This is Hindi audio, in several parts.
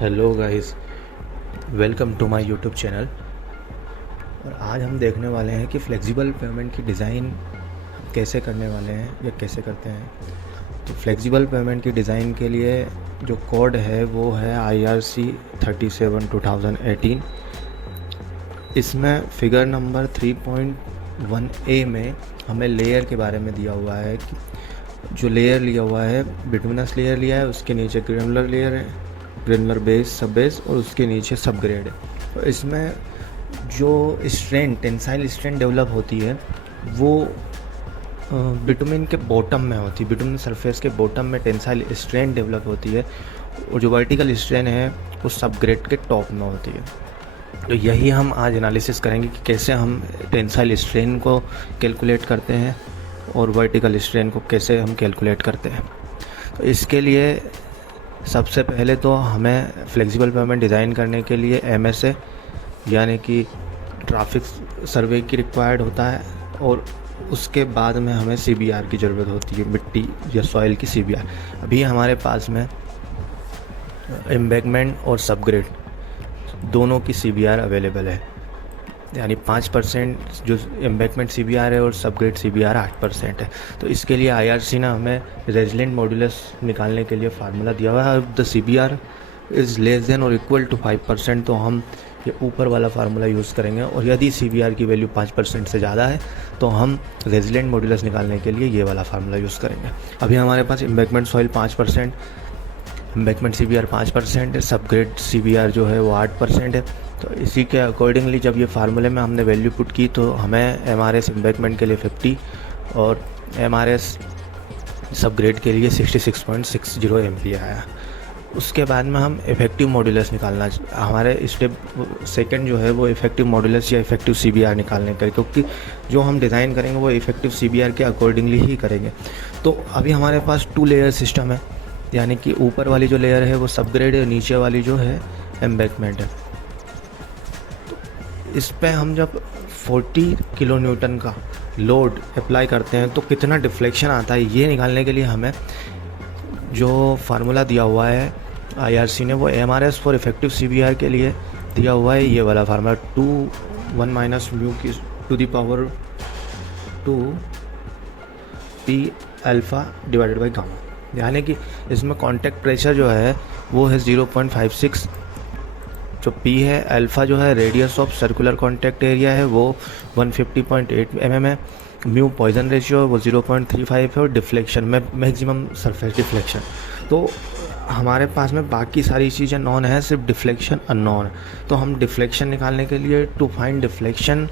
Hello guys, welcome to my YouTube channel. और आज हम देखने वाले हैं कि फ्लेक्सिबल पेमेंट की डिज़ाइन कैसे करने वाले हैं या कैसे करते हैं। तो फ्लेक्सिबल पेमेंट की डिज़ाइन के लिए जो कोड है वो है IRC37 2018। इसमें फिगर नंबर 3.1A में हमें लेयर के बारे में दिया हुआ है कि जो लेयर लिया हुआ है, बिटुमिनस लेयर लिया है, उसके नीचे ग्रेनुलर लेयर है, ग्रेनुलर बेस, सब बेस, और उसके नीचे सब ग्रेड है। तो इसमें जो स्ट्रेंथ, टेंसाइल स्ट्रेंथ डेवलप होती है वो बिटुमिन के बॉटम में होती है। बिटुमिन सरफेस के बॉटम में टेंसाइल स्ट्रेंथ डेवलप होती है, और जो वर्टिकल स्ट्रेन है वो सब ग्रेड के टॉप में होती है। तो यही हम आज एनालिसिस करेंगे कि कैसे हम टेंसाइल स्ट्रेन को कैलकुलेट करते हैं और वर्टिकल स्ट्रेन को कैसे हम कैलकुलेट करते हैं। तो इसके लिए सबसे पहले तो हमें फ्लेक्सिबल पेमेंट डिज़ाइन करने के लिए MSA यानी कि ट्रैफिक सर्वे की रिक्वायर्ड होता है, और उसके बाद में हमें CBR की ज़रूरत होती है, मिट्टी या सॉइल की CBR। अभी हमारे पास में एम्बैंकमेंट और सबग्रेड दोनों की CBR अवेलेबल है, यानी 5% जो एम्बैंकमेंट CBR है और सबग्रेड CBR 8% है। तो इसके लिए IRC ने हमें रेजिलेंट मॉड्यूलस निकालने के लिए फार्मूला दिया हुआ है। The CBR is less than और इक्वल टू 5%, तो हम ये ऊपर वाला फार्मूला यूज़ करेंगे, और यदि CBR की वैल्यू 5% से ज़्यादा है तो हम रेजिलेंट मॉड्यूलस निकालने के लिए ये वाला फार्मूला यूज़ करेंगे। अभी हमारे पास एम्बैंकमेंट सॉइल 5%, एम्बैंकमेंट CBR 5% है, सबग्रेड CBR जो है वो 8% है। तो इसी के अकॉर्डिंगली जब ये फार्मूले में हमने वैल्यू पुट की तो हमें MRS एम्बैंकमेंट के लिए 50 और MRS सबग्रेड के लिए 66.60 MPa आया। उसके बाद में हम इफेक्टिव मॉड्यूलस निकालना, हमारे स्टेप सेकंड जो है वो इफेक्टिव मॉड्यूलस या इफेक्टिव CBR निकालने का, क्योंकि जो हम डिज़ाइन करेंगे वो इफेक्टिव CBR के अकॉर्डिंगली ही करेंगे। तो अभी हमारे पास 2 लेयर सिस्टम है, यानी कि ऊपर वाली जो लेयर है वो सबग्रेड है, नीचे वाली जो है एम्बैंकमेंट है। इस पे हम जब 40 किलो न्यूटन का लोड अप्लाई करते हैं तो कितना डिफ्लेक्शन आता है, ये निकालने के लिए हमें जो फार्मूला दिया हुआ है IRC ने वो MRS फॉर इफेक्टिव CBR के लिए दिया हुआ है, ये वाला फार्मूला 2 माइनस म्यू की to the power 2 P alpha divided by gamma, यानी कि इसमें कॉन्टैक्ट प्रेशर जो है वो है 0.56, जो P है, अल्फ़ा जो है radius of circular contact area है वो 150.8 mm है, म्यू पॉइजन रेशियो है वो 0.35 है, और डिफ्लेक्शन में मैक्सिमम सरफेस डिफ्लेक्शन। तो हमारे पास में बाकी सारी चीज़ें नॉन है, सिर्फ डिफ्लेक्शन अननोन है। तो हम डिफ्लेक्शन निकालने के लिए to find deflection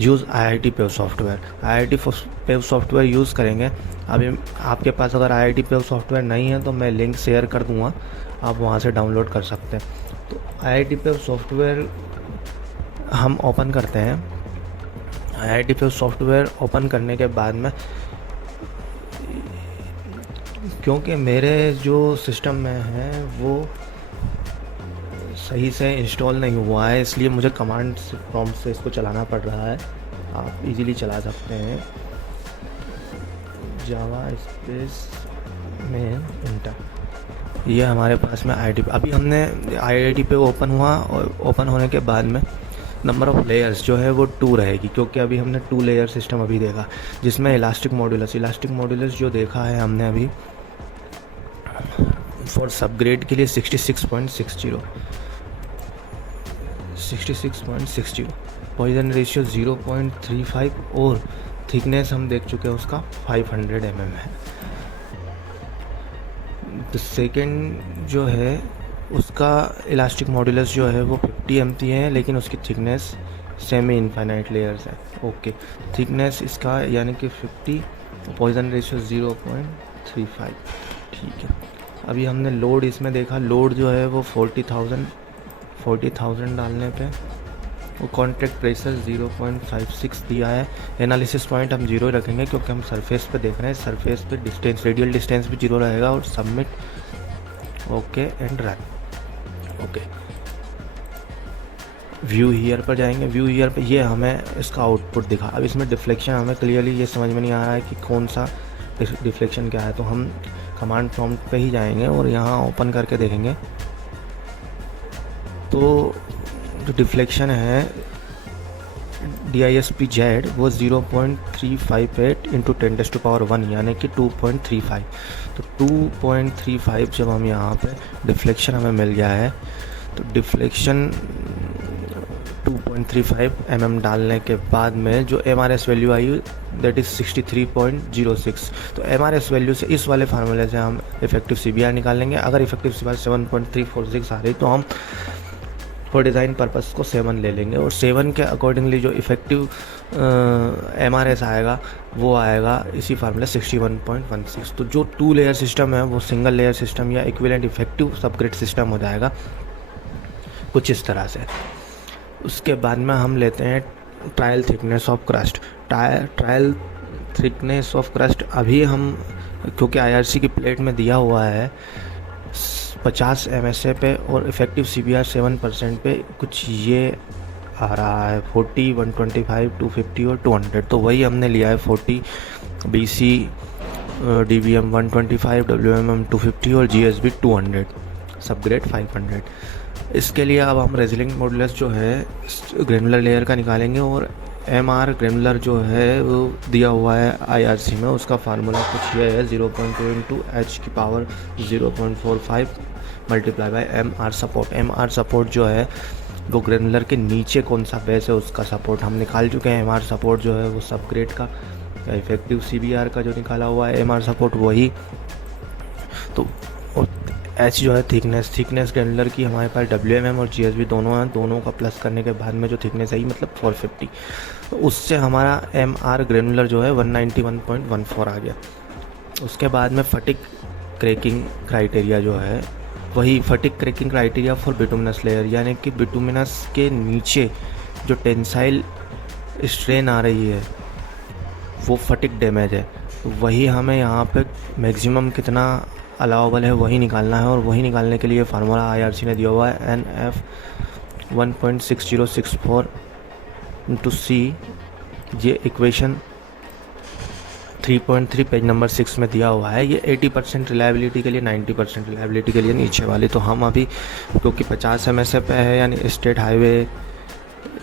use IIT PAVE software, IIT PAVE software use करेंगे। अभी आपके पास अगर IIT पेव सॉफ्टवेयर नहीं है तो मैं लिंक शेयर कर दूँगा, आप वहाँ से डाउनलोड कर सकते हैं। तो IIT पेव सॉफ्टवेयर हम ओपन करते हैं। IIT पेव सॉफ्टवेयर ओपन करने के बाद में, क्योंकि मेरे जो सिस्टम में है वो सही से इंस्टॉल नहीं हुआ है, इसलिए मुझे कमांड प्रॉम्प्ट से इसको चलाना पड़ रहा है। आप इजीली चला सकते हैं जावा स्पेस में इंटर। ये हमारे पास में IIT, अभी हमने IIT पे ओपन हुआ, और ओपन होने के बाद में नंबर ऑफ़ लेयर्स जो है वो 2 रहेगी, क्योंकि अभी हमने 2 लेयर सिस्टम अभी देखा, जिसमें इलास्टिक मॉड्यूलस जो देखा है हमने अभी फॉर सबग्रेड के लिए 66.60, पॉइजन रेशियो 0.35, और थिकनेस हम देख चुके हैं उसका 500 mm है। तो सेकेंड जो है उसका इलास्टिक मॉड्यूलस जो है वो 50 MPa है, लेकिन उसकी थिकनेस सेमी इनफाइनाइट लेयर्स है। ओके, थिकनेस इसका यानी कि 50, पॉइजन रेशियो 0.35, ठीक है। अभी हमने लोड इसमें देखा, लोड जो है वो 40,000 डालने पे वो कॉन्टैक्ट प्रेशर 0.56 दिया है। एनालिसिस पॉइंट हम 0 रखेंगे, क्योंकि हम सरफेस पे देख रहे हैं, सरफेस पे डिस्टेंस, रेडियल डिस्टेंस भी 0 रहेगा। और submit, okay and run. Okay, view hear पर जाएंगे। व्यू हीयर पे ये हमें इसका आउटपुट दिखा। अब इसमें डिफ्लेक्शन हमें क्लियरली ये समझ में नहीं आ रहा है कि कौन सा डिफ्लेक्शन क्या है, तो हम कमांड प्रॉम्प्ट पे ही जाएंगे और यहाँ ओपन करके देखेंगे तो जो डिफ्लेक्शन है DISP-Z वो 0.358 इंटू 10⁻1 यानी कि 2.35। तो 2.35 जब हम यहाँ पे डिफ्लेक्शन हमें मिल गया है, तो डिफ्लेक्शन 2.35 mm डालने के बाद में जो MRS value I that is 63.06। तो MRS वैल्यू से इस वाले फार्मूले से हम इफेक्टिव CBR निकालेंगे। अगर इफेक्टिव CBR 7.346 आ रही तो हम फॉर डिज़ाइन पर्पस को 7 ले लेंगे, और 7 के अकॉर्डिंगली जो इफेक्टिव MRS आएगा वो आएगा इसी फार्मूला 61.16। तो जो 2 लेयर सिस्टम है वो सिंगल लेयर सिस्टम या इक्विवेलेंट इफेक्टिव सबग्रिड सिस्टम हो जाएगा कुछ इस तरह से। उसके बाद में हम लेते हैं trial thickness of crust. Trial thickness of crust अभी हम, क्योंकि IRC की प्लेट में दिया हुआ है 50 MSA पे और इफेक्टिव CBR 7% पे, कुछ ये आ रहा है 40, 125, 250 और 200। तो वही हमने लिया है 40 BC, DVM 125, WMM 250 और GSB 200, सबग्रेड 500। इसके लिए अब हम रेजिलिंग मॉडुलस जो है ग्रेनुलर लेयर का निकालेंगे, और MR ग्रेनुलर जो है वो दिया हुआ है IRC में, उसका फार्मूला कुछ ये है 0.2 into H⁴ multiply by MR support. MR support जो है वो ग्रेनुलर के नीचे कौन सा बेस है उसका सपोर्ट हम निकाल चुके हैं। MR सपोर्ट जो है वो सबग्रेड का या इफेक्टिव CBR का जो निकाला हुआ है MR सपोर्ट वही। तो H जो है थिकनेस ग्रेनुलर की हमारे पास WMM और GSB दोनों हैं, दोनों का प्लस करने के बाद में जो थिकनेस आई मतलब 450, तो उससे हमारा MR ग्रेनुलर जो है 191.14 आ गया। उसके बाद में फटिक क्रैकिंग क्राइटेरिया जो है वही fatigue cracking criteria for bituminous layer, यानी कि बिटुमिनस के नीचे जो टेंसाइल स्ट्रेन आ रही है वो फटिक डैमेज है, वही हमें यहाँ पे मैक्सिमम कितना अलाउबल है वही निकालना है। और वही निकालने के लिए फार्मूला IRC ने दिया हुआ है NF 1.6064 इंटू C। ये इक्वेशन 3.3 पेज नंबर 6 में दिया हुआ है। ये 80% रिलायबिलिटी के लिए, 90% रिलायबिलिटी के लिए नीचे वाली। तो हम अभी क्योंकि 50 MSA पे है, यानी state highway,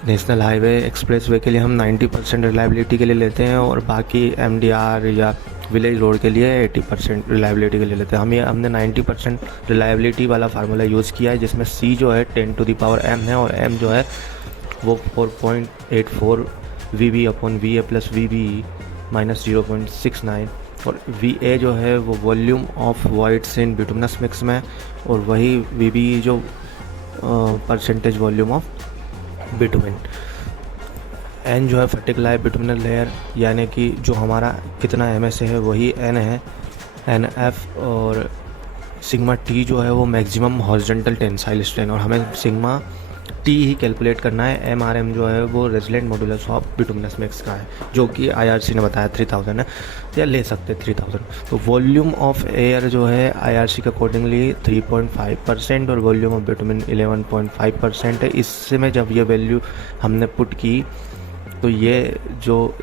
national highway, express way के लिए हम 90% रिलायबिलिटी के लिए लेते हैं, और बाकी MDR या विलेज रोड के लिए 80% रिलायबिलिटी के लिए लेते हैं। हमने 90% रिलायबिलिटी वाला फार्मूला यूज़ किया है, जिसमें C जो है 10⁻m है और M जो है वो 4.84 VB/VA प्लस VB माइनस 0.69, और VA जो है वो volume of voids in bituminous mix में, और वही VB जो percentage volume of bitumen. N जो है फर्टिकुलर बिटुमिनल लेयर, यानी कि जो हमारा कितना MSA है वही N है NF, और सिग्मा T जो है वो मैक्सिमम हॉरिजॉन्टल टेंसाइल स्ट्रेन, और हमें सिग्मा T ही कैलकुलेट करना है। MRM जो है वो resilient modulus of bituminous mix का है, जो कि IRC ने बताया 3000 है, या ले सकते 3000। तो वॉल्यूम ऑफ एयर जो है IRC के अकॉर्डिंगली 3.5% और वॉल्यूम ऑफ बिटुमिन 11.5% है। इससे में जब ये वैल्यू हमने पुट की तो ये जो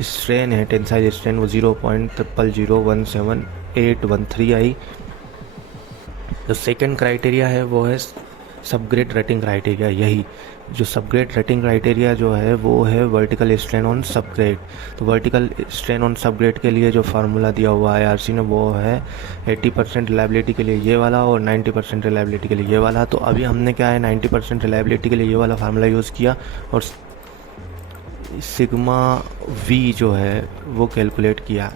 स्ट्रेन है टेंसाइल स्ट्रेन वो 0.00017813 आई। जो सेकंड क्राइटेरिया है वो है सबग्रेड रेटिंग क्राइटेरिया। यही जो सबग्रेड रेटिंग क्राइटेरिया जो है वो है वर्टिकल स्ट्रेन ऑन सबग्रेड। तो वर्टिकल स्ट्रेन ऑन सबग्रेड के लिए जो फार्मूला दिया हुआ है IRC ने वो है 80% रिलायबिलिटी के लिए ये वाला और 90% रिलायबिलिटी के लिए ये वाला। तो अभी हमने क्या है 90% रिलायबिलिटी के लिए ये वाला फार्मूला यूज़ किया, और सिग्मा V जो है वो कैलकुलेट किया।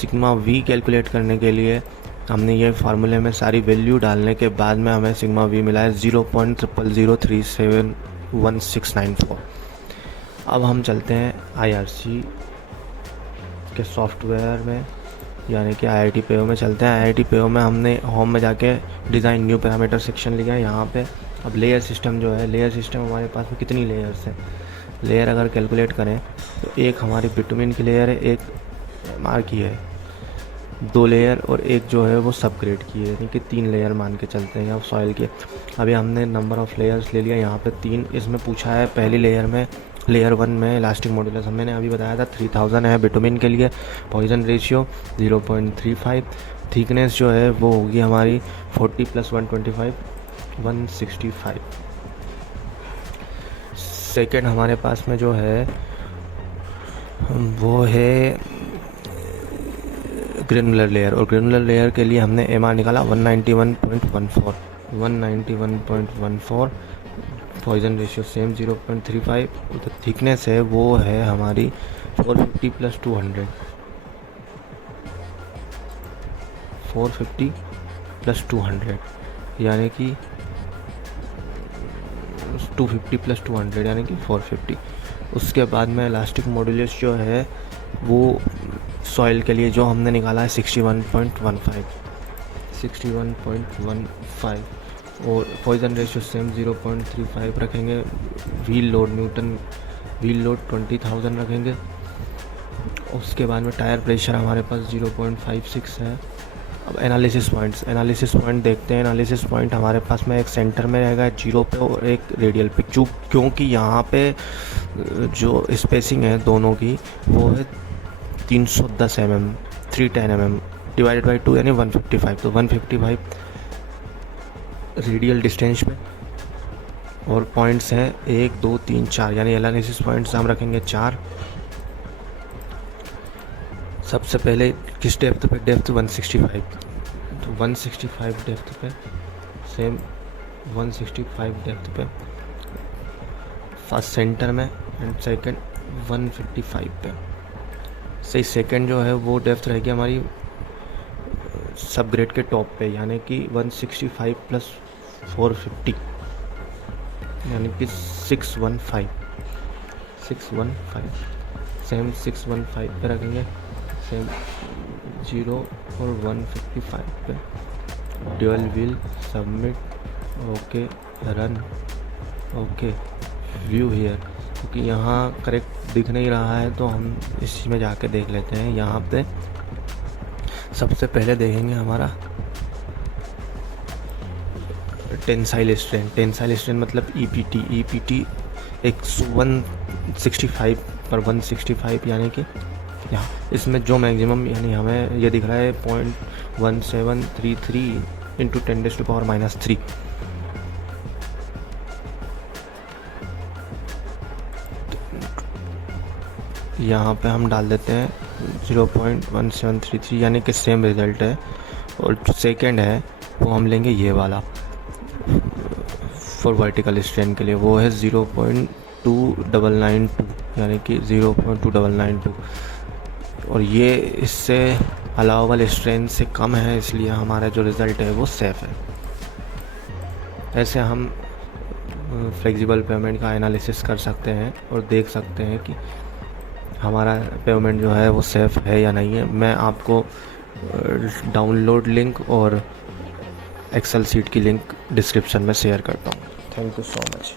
सिग्मा V कैलकुलेट करने के लिए हमने ये फार्मूले में सारी वैल्यू डालने के बाद में हमें सिग्मा V मिला है 0.00037169 अब हम चलते हैं IRC के सॉफ्टवेयर में, यानी कि IIT PO में चलते हैं। IIT PO में हमने होम में जाके डिज़ाइन न्यू पैरामीटर सेक्शन लिया है। यहाँ पे अब लेयर सिस्टम जो है, लेयर सिस्टम हमारे पास में कितनी लेयर्स हैं, लेयर अगर कैलकुलेट करें तो एक हमारी बिटुमिन की लेयर है, एक MR की है, 2 लेयर, और एक जो है वो सब ग्रेड की है, यानी कि 3 लेयर मान के चलते हैं यहाँ सॉइल के। अभी हमने नंबर ऑफ़ लेयर्स ले लिया यहाँ पे 3। इसमें पूछा है पहली लेयर में, लेयर 1 में इलास्टिक मॉडुलस हमने अभी बताया था 3000 है बिटुमिन के लिए, पॉइजन रेशियो 0.35, थिकनेस जो है वो होगी हमारी 40 + 125 165। सेकंड हमारे पास में जो है वो है ग्रेनुलर लेयर, और ग्रेनुलर लेयर के लिए हमने MR निकाला 191.14, पॉइजन रेशियो सेम 0.35, तो थिकनेस है वो है हमारी 450 + 200, 450 + 200 यानी कि 250 + 200 यानी कि 450। उसके बाद में इलास्टिक मॉड्यूलस जो है वो सॉइल के लिए जो हमने निकाला है 61.15, और पॉइजन रेशियो सेम 0.35 रखेंगे। व्हील लोड 20,000 रखेंगे। उसके बाद में टायर प्रेशर हमारे पास 0.56 है। अब एनालिसिस पॉइंट देखते हैं। एनालिसिस पॉइंट हमारे पास में एक सेंटर में रहेगा 0 पे और एक रेडियल पे, क्योंकि यहाँ पे जो स्पेसिंग है दोनों की वो है 310 mm, 310 mm डिवाइडेड बाई 2 यानी 155, तो 155 रेडियल डिस्टेंस पे। और पॉइंट्स हैं 1 2 3 4, यानी एनालिसिस पॉइंट्स हम रखेंगे 4। सबसे पहले किस डेप्थ पे, डेप्थ 165, तो 165 डेप्थ पे, सेम 165 डेप्थ पे फर्स्ट सेंटर में, एंड सेकंड 155 पे। सही, सेकंड जो है वो डेप्थ रहेगी हमारी सब ग्रेड के टॉप पे, यानी कि 165 + 450 यानी कि 615, सेम 615 पे रखेंगे, सेम 0 और 155 पे। Dual wheel submit, okay, run, okay, view here, क्योंकि यहाँ करेक्ट दिख नहीं रहा है तो हम इसी में जाके देख लेते हैं। यहाँ पे सबसे पहले देखेंगे हमारा टेंसाइल स्ट्रेन मतलब EPT 165 पर 165, यानी कि यहाँ इसमें जो मैक्सिमम, यानी हमें ये दिख रहा है 0.1733 × 10⁻³ यहाँ पे हम डाल देते हैं 0.1733, यानी कि सेम रिज़ल्ट है। और जो सेकेंड है वो हम लेंगे ये वाला फॉर वर्टिकल स्ट्रेन के लिए, वो है 0.2992, यानी कि 0.2992, और ये इससे अलाउबल स्ट्रेन से कम है, इसलिए हमारा जो रिज़ल्ट है वो सेफ़ है। ऐसे हम फ्लेक्सिबल पेमेंट का एनालिसिस कर सकते हैं और देख सकते हैं कि हमारा पेमेंट जो है वो सेफ़ है या नहीं है। मैं आपको डाउनलोड लिंक और एक्सेल शीट की लिंक डिस्क्रिप्शन में शेयर करता हूँ। Thank you so much.